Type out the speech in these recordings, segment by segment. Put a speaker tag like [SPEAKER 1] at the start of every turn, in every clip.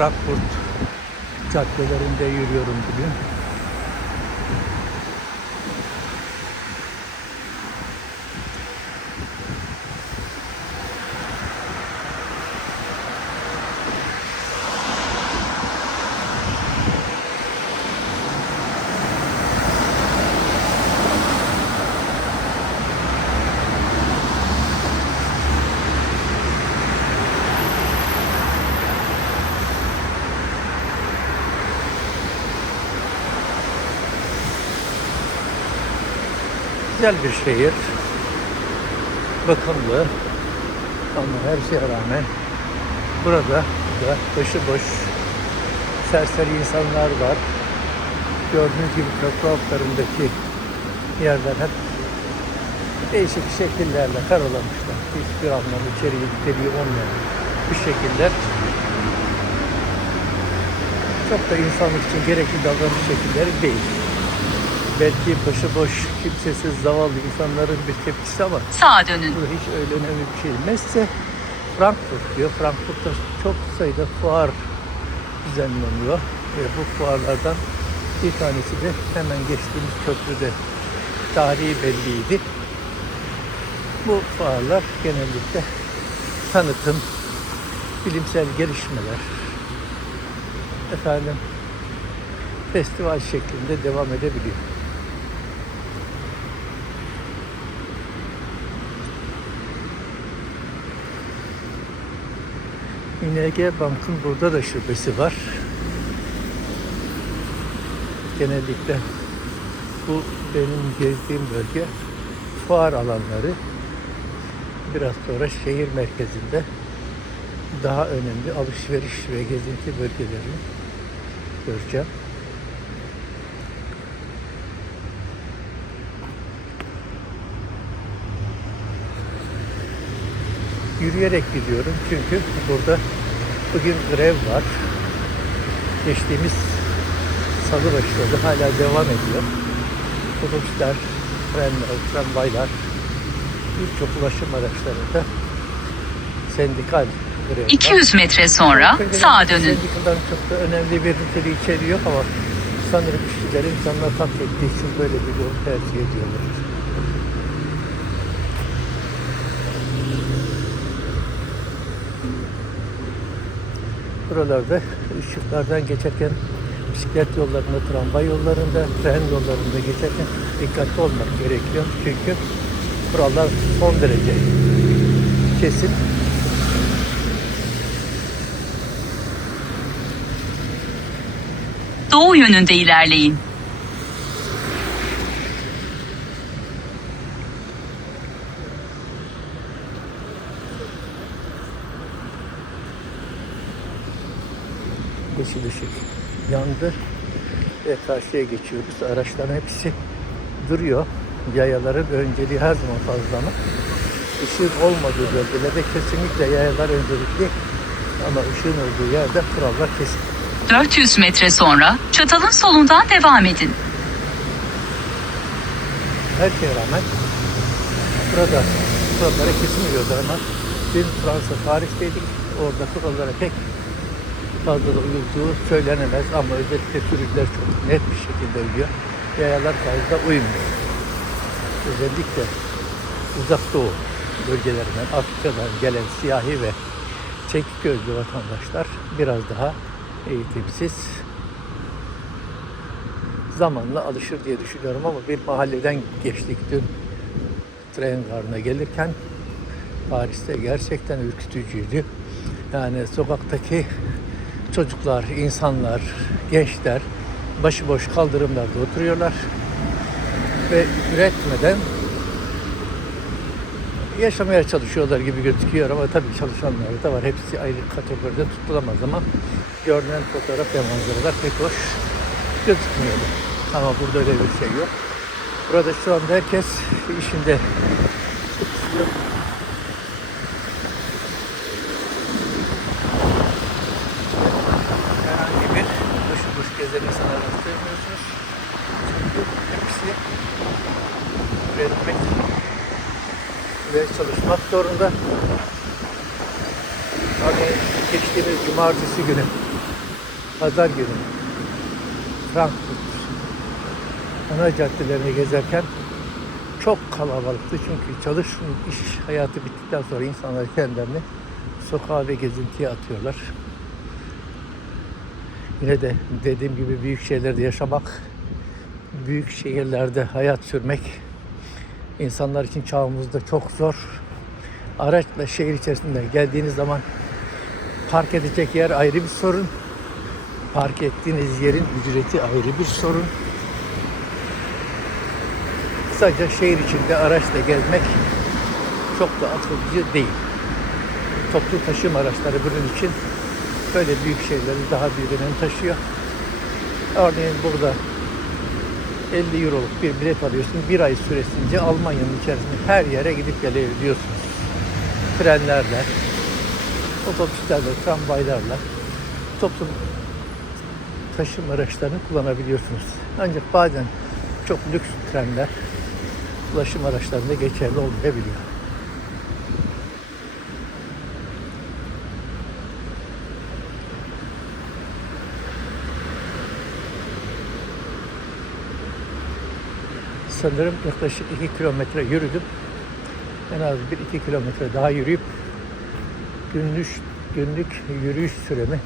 [SPEAKER 1] Frankfurt caddelerinde yürüyorum bugün. Güzel bir şehir. Bakımlı. Ama her şeye rağmen burada da başıboş serseri insanlar var. Gördüğünüz gibi köprü altlarındaki yerler hep değişik şekillerle karalamışlar. Hiçbir anlamı içeriği niteliği olmayan bu şekiller çok da insanlık için gerekli davranış şekilleri değil. Belki başıboş, kimsesiz, zavallı insanların bir tepkisi ama
[SPEAKER 2] Sağa dönün.
[SPEAKER 1] bu hiç öyle önemli bir şey. Mesle Frankfurt diyor. Frankfurt'ta çok sayıda fuar düzenleniyor. Ve bu fuarlardan bir tanesi de hemen geçtiğimiz köprüde tarihi belliydi. Bu fuarlar genellikle tanıtım, bilimsel gelişmeler, efendim festival şeklinde devam edebiliyor. ING Bank'ın burada da şubesi var. Genellikle bu benim gezdiğim bölge fuar alanları. Biraz sonra şehir merkezinde daha önemli alışveriş ve gezinti bölgelerini göreceğim. Yürüyerek gidiyorum çünkü burada bugün grev var. Geçtiğimiz salı başladı. Hala devam ediyor. Otobüsler, trenler, tramvaylar, birçok ulaşım araçlarında sendikal grev var.
[SPEAKER 2] 200 metre sonra sağa dönün.
[SPEAKER 1] Sendikadan çok da önemli bir niteliği içeriyor ama sanırım işçilerin canına tak ettiği için böyle bir yol tercih ediyorlar. Buralarda ışıklardan geçerken bisiklet yollarında, tramvay yollarında, tren yollarında geçerken dikkatli olmak gerekiyor. Çünkü buralar son derece kesin
[SPEAKER 2] Doğu yönünde ilerleyin.
[SPEAKER 1] Yeşil ışık yandı ve karşıya geçiyoruz. Araçların hepsi duruyor. Yayaların önceliği her zaman fazla ama ışığın olmadığı bölgelerde kesinlikle yayalar öncelikli ama ışığın olduğu yerde kurallar kesin.
[SPEAKER 2] 400 metre sonra çatalın solundan devam edin.
[SPEAKER 1] Her şeye rağmen burada kurallara kesin uyuyordu ama dün Fransa Paris'teydik. Orada kurallara pek fazla da uyulduğu söylenemez ama özellikle sürücüler çok net bir şekilde uyuyor. Yayalar fazla uymuyor. Özellikle uzak doğu bölgelerinden, Afrika'dan gelen siyahi ve çekik gözlü vatandaşlar biraz daha eğitimsiz zamanla alışır diye düşünüyorum ama bir mahalleden geçtik dün tren garına gelirken Paris'te gerçekten ürkütücüydü. Yani sokaktaki çocuklar, insanlar, gençler başıboş kaldırımlarda oturuyorlar ve üretmeden yaşamaya çalışıyorlar gibi gözüküyor ama tabii çalışanlar da var. Hepsi ayrı kategoride tutulamaz ama görünen fotoğraf ve manzaralar pek hoş gözükmüyordu. Ama burada öyle bir şey yok. Burada şu anda herkes işinde tutuyor. herhangi bir boş boş gezen insanlar rastlayamıyorsunuz. Çünkü hepsi üretmek ve çalışmak zorunda. Hani geçtiğimiz geçtiğimiz cumartesi günü, pazar günü Frankfurt ana caddelerini gezerken çok kalabalıktı. Çünkü çalışım, iş hayatı bittikten sonra insanlar kendilerini sokağa ve gezintiye atıyorlar. Yine de dediğim gibi büyük şehirlerde yaşamak, büyük şehirlerde hayat sürmek insanlar için çağımızda çok zor. Araçla şehir içerisinde geldiğiniz zaman park edecek yer ayrı bir sorun. Park ettiğiniz yerin ücreti ayrı bir sorun. Kısaca şehir içinde araçla gezmek çok da akıllıcı değil. Toplu taşıma araçları bunun için böyle büyük şeyleri daha büyük önem taşıyor. Örneğin burada 50 euroluk bir bilet alıyorsun. Bir ay süresince Almanya'nın içerisinde her yere gidip gelebiliyorsunuz. Trenlerle, otobüslerle, tramvaylarla toplum taşıma araçlarını kullanabiliyorsunuz. Ancak bazen çok lüks trenler ulaşım araçlarında geçerli olmayabiliyor. Sanırım yaklaşık 2 kilometre yürüdüm. En az bir 2 kilometre daha yürüyüp günlük günlük yürüyüş süremi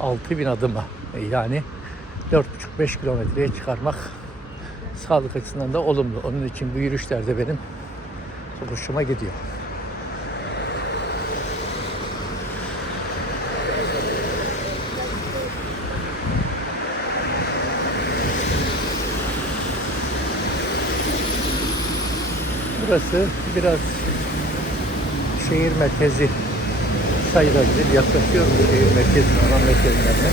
[SPEAKER 1] 6000 adıma yani 4,5-5 kilometreye çıkarmak sağlık açısından da olumlu. Onun için bu yürüyüşler de benim çok hoşuma gidiyor. Burası biraz şehir merkezi sayılabilir. Yaklaşıyorum şehir merkezine, ana merkezlerine.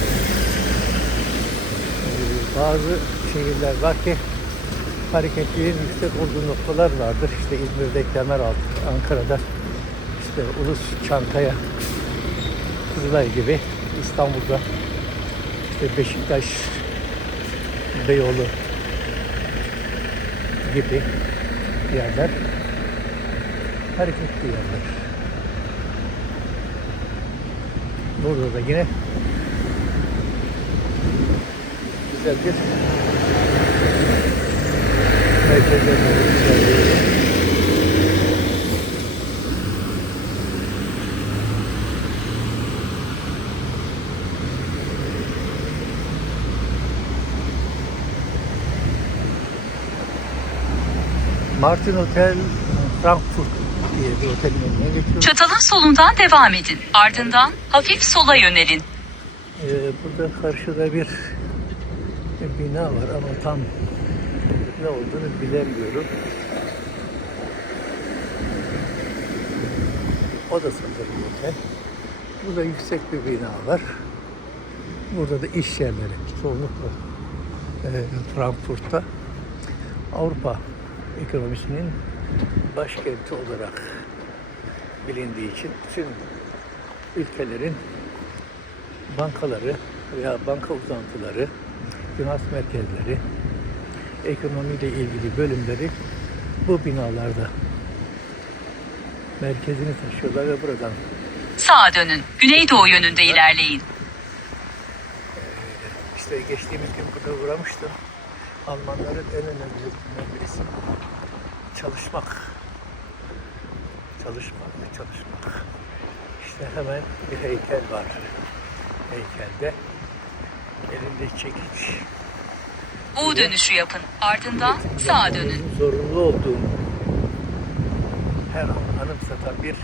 [SPEAKER 1] Ee, Bazı şehirler var ki hareketliliğin yüksek olduğu noktalar vardır. İşte İzmir'de Kemeraltı, Ankara'da işte Ulus Çankaya, Kızılay gibi İstanbul'da işte Beşiktaş, Beyoğlu gibi yerler hareketli yerler. Burada da yine güzel bir merkeze doğru. Martin Hotel Frankfurt diye bir otelin önüne geçiyoruz.
[SPEAKER 2] Çatalın solundan devam edin. Ardından hafif sola yönelin.
[SPEAKER 1] Ee, burada karşıda bir, bir bina var ama tam ne olduğunu bilemiyorum. O da sanırım bir otel. Burada yüksek bir bina var. Burada da iş yerleri çoğunlukla e, Frankfurt'ta Avrupa ekonomisinin başkenti olarak bilindiği için tüm ülkelerin bankaları veya banka uzantıları, finans merkezleri, ekonomiyle ilgili bölümleri bu binalarda merkezini taşıyorlar ve buradan
[SPEAKER 2] Sağa dönün. Güneydoğu yönünde ilerleyin.
[SPEAKER 1] işte geçtiğimiz gün burada uğramıştım. Almanların en önemlilerinden birisi çalışmak. Çalışmak ve çalışmak. İşte hemen bir heykel var. Heykelde elinde çekiç.
[SPEAKER 2] U dönüşü yapın. Ardından sağa dönün.
[SPEAKER 1] Zorunlu olduğum her an anımsatan bir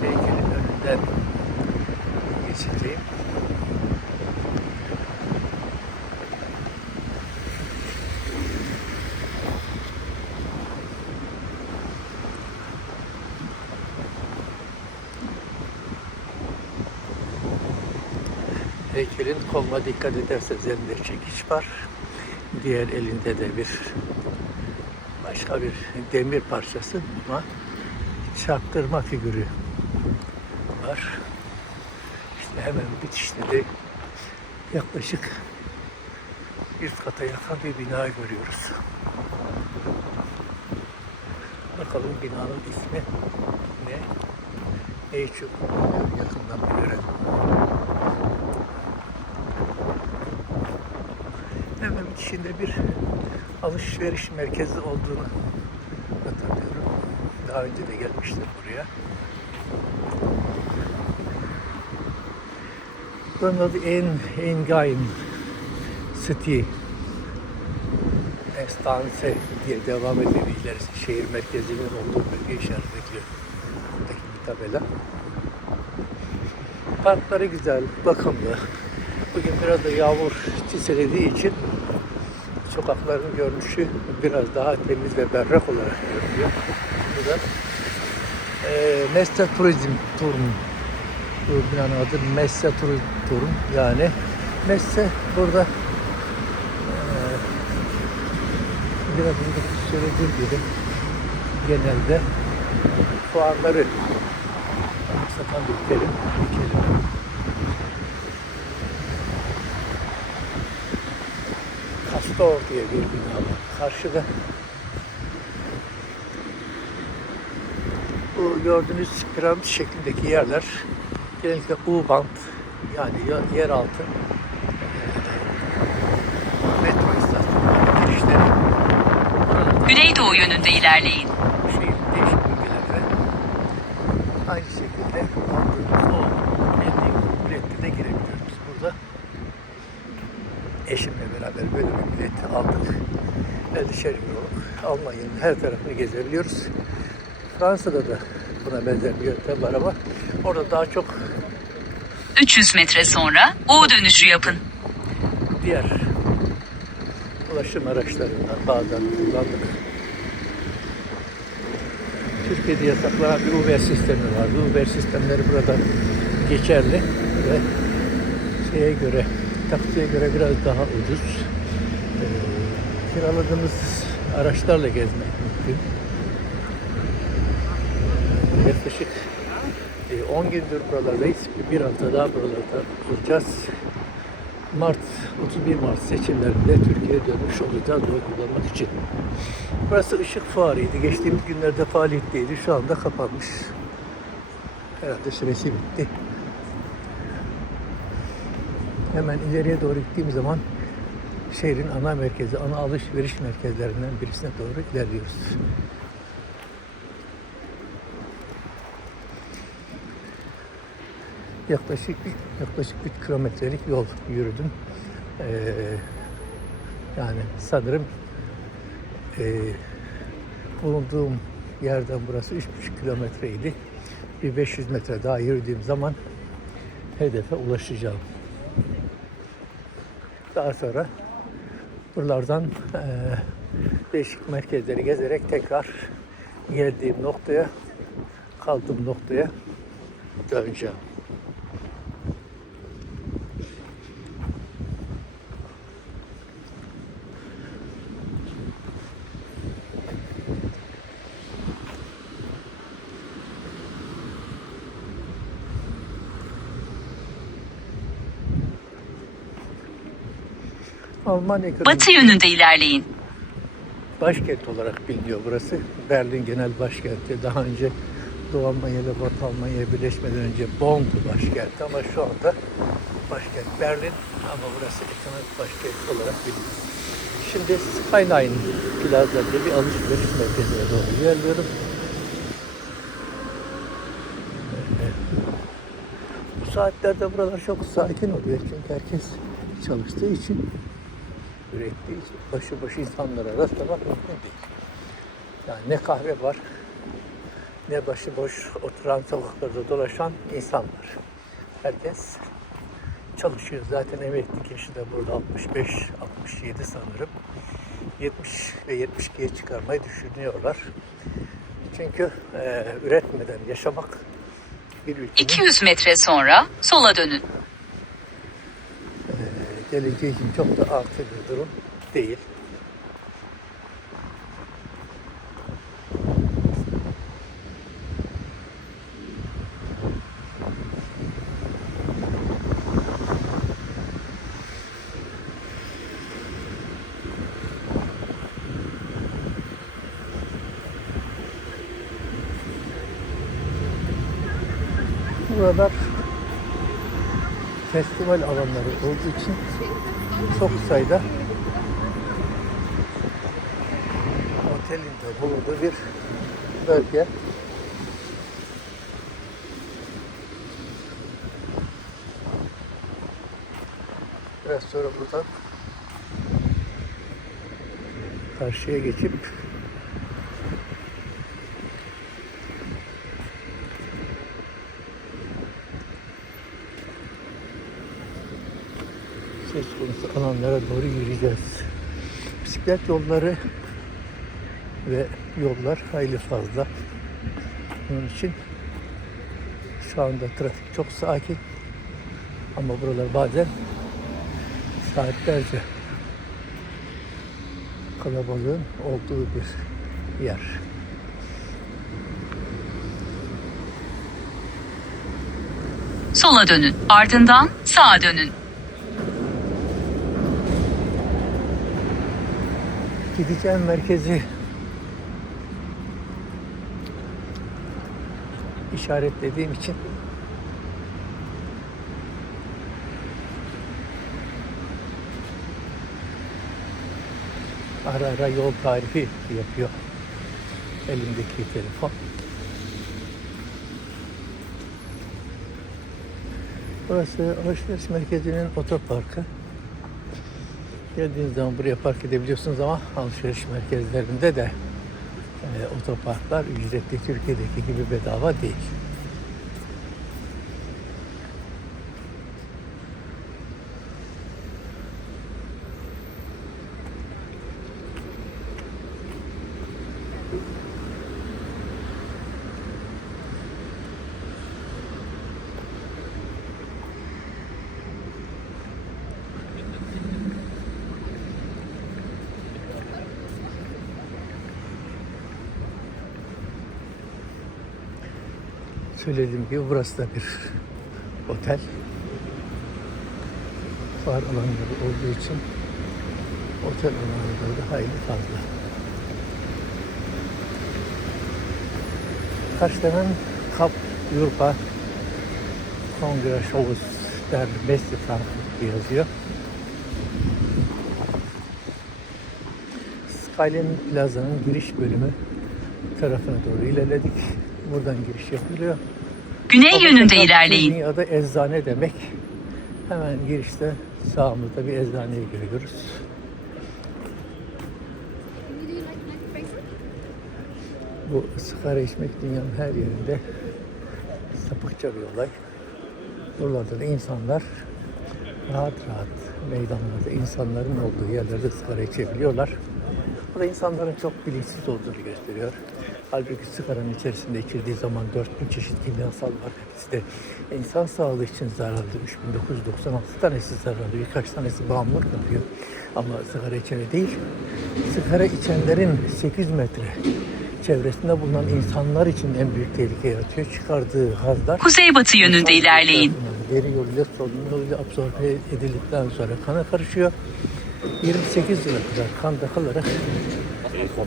[SPEAKER 1] heykelin önünden geçeceğim. Heykelin koluna dikkat ederseniz elinde çekiç var. Diğer elinde de bir başka bir demir parçası ama çarptırma figürü var. İşte hemen bitişte de yaklaşık üst kata yakın bir bina görüyoruz. Bakalım binanın ismi ne? ne için yakından bir görelim. Hemen içinde bir alışveriş merkezi olduğunu hatırlıyorum. Daha önce de gelmiştim buraya. Buranın adı En, Engain City Estanse diye devam ediyor. İlerisi şehir merkezinin olduğu bölge işaret ediyor. Buradaki bir tabela. Parkları güzel, bakımlı. Bugün biraz da yağmur çiselediği için sokakların görünüşü biraz daha temiz ve berrak olarak görünüyor. Bu da e, Mestre Turizm Turum. Bu binanın adı Mestre Turizm Turum. Yani Mestre burada e, biraz önce söylediğim gibi genelde fuarları satan bir terim, bir kelime. Castor diye bir bina var. Karşıda bu gördüğünüz piramit şeklindeki yerler genellikle U-band yani ya- yeraltı e, metro istasyonları
[SPEAKER 2] Güneydoğu yönünde ilerleyin.
[SPEAKER 1] şehrin değişik bölgelerine aynı şekilde aldığımız o belli bilette de girebiliyoruz. Burada eşimle beraber böyle bir bilet aldık. 50'şer euroluk Almanya'nın her tarafını gezebiliyoruz. Fransa'da da buna benzer bir yöntem var ama orada daha çok
[SPEAKER 2] 300 metre sonra U dönüşü yapın.
[SPEAKER 1] diğer ulaşım araçlarından bazen kullandık. Türkiye'de yasaklanan bir Uber sistemi vardı. Uber sistemleri burada geçerli ve şeye göre, taksiye göre biraz daha ucuz. Kiraladığımız araçlarla gezmek mümkün. Yaklaşık e, 10 gündür buralardayız. Bir hafta daha buralarda olacağız. Mart, 31 Mart seçimlerinde Türkiye'ye dönmüş olacağız oy kullanmak için. Burası ışık fuarıydı. Geçtiğimiz günlerde faaliyetteydi. Şu anda kapanmış. Herhalde süresi bitti. Hemen ileriye doğru gittiğim zaman şehrin ana merkezi, ana alışveriş merkezlerinden birisine doğru ilerliyoruz. Yaklaşık yaklaşık 3 kilometrelik yol yürüdüm. Ee, yani sanırım ee, bulunduğum yerden burası 3,5 kilometreydi. Bir 500 metre daha yürüdüğüm zaman hedefe ulaşacağım. Daha sonra buralardan eee, değişik merkezleri gezerek tekrar geldiğim noktaya, kaldığım noktaya döneceğim. Ekonomisi-
[SPEAKER 2] Batı yönünde ilerleyin.
[SPEAKER 1] başkent olarak biliniyor burası. Berlin genel başkenti. Daha önce Doğu Almanya ile Batı Almanya birleşmeden önce Bonn'du başkenti ama şu anda başkent Berlin ama burası ekonomik başkent olarak biliniyor. Şimdi Skyline Plaza diye bir alışveriş merkezine doğru ilerliyorum. Bu saatlerde buralar çok sakin oluyor çünkü herkes çalıştığı için ürettiği için başıboş insanlara rastlamak mümkün değil. Yani ne kahve var, ne başıboş oturan sokaklarda dolaşan insan var. Herkes çalışıyor. Zaten emekli kişi de burada 65, 67 sanırım. 70 ve 72'ye çıkarmayı düşünüyorlar. Çünkü e, üretmeden yaşamak bir ülkenin
[SPEAKER 2] 200 metre sonra sola dönün.
[SPEAKER 1] Geleceği için çok da artı bir durum değil. Festival alanları olduğu için çok sayıda otelin de bulunduğu bir bölge. Biraz sonra buradan karşıya geçip konusu alanlara doğru yürüyeceğiz. Bisiklet yolları ve yollar hayli fazla. Bunun için şu anda trafik çok sakin. Ama buralar bazen saatlerce kalabalığın olduğu bir yer.
[SPEAKER 2] Sola dönün. Ardından sağa dönün.
[SPEAKER 1] Gideceğim merkezi işaretlediğim için ara ara yol tarifi yapıyor elimdeki telefon. Burası alışveriş merkezinin otoparkı. Geldiğiniz zaman buraya park edebiliyorsunuz ama alışveriş merkezlerinde de e, otoparklar ücretli Türkiye'deki gibi bedava değil. Söylediğim gibi burası da bir otel. Far alanları olduğu için otel alanları da hayli fazla. Karşılanan Kap Yurpa Kongre Şovus der Beste Frankfurt yazıyor. Skyline Plaza'nın giriş bölümü tarafına doğru ilerledik. Buradan giriş yapılıyor.
[SPEAKER 2] Güney yönünde ilerleyin.
[SPEAKER 1] Dünyada eczane demek. Hemen girişte sağımızda bir eczaneyi görüyoruz. Bu sigara içmek dünyanın her yerinde sapıkça bir olay. Buralarda da insanlar rahat rahat meydanlarda insanların olduğu yerlerde sigara içebiliyorlar. Bu da insanların çok bilinçsiz olduğunu gösteriyor. Halbuki sigaranın içerisinde içildiği zaman 4000 çeşit kimyasal var. Hepsi de insan sağlığı için zararlı. 3996 tanesi zararlı. Birkaç tanesi bağımlılık yapıyor. Ama sigara içene değil. Sigara içenlerin 8 metre çevresinde bulunan insanlar için en büyük tehlike yaratıyor. Çıkardığı gazlar
[SPEAKER 2] Kuzeybatı yönünde ilerleyin.
[SPEAKER 1] Deri yoluyla solunum yoluyla absorbe edildikten sonra kana karışıyor. 28 yıla kadar kanda kalarak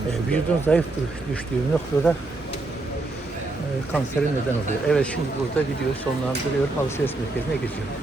[SPEAKER 1] e, vücudun zayıf düş- düştüğü noktada e, neden oluyor. Evet şimdi burada videoyu sonlandırıyorum. Alışveriş merkezine geçiyorum.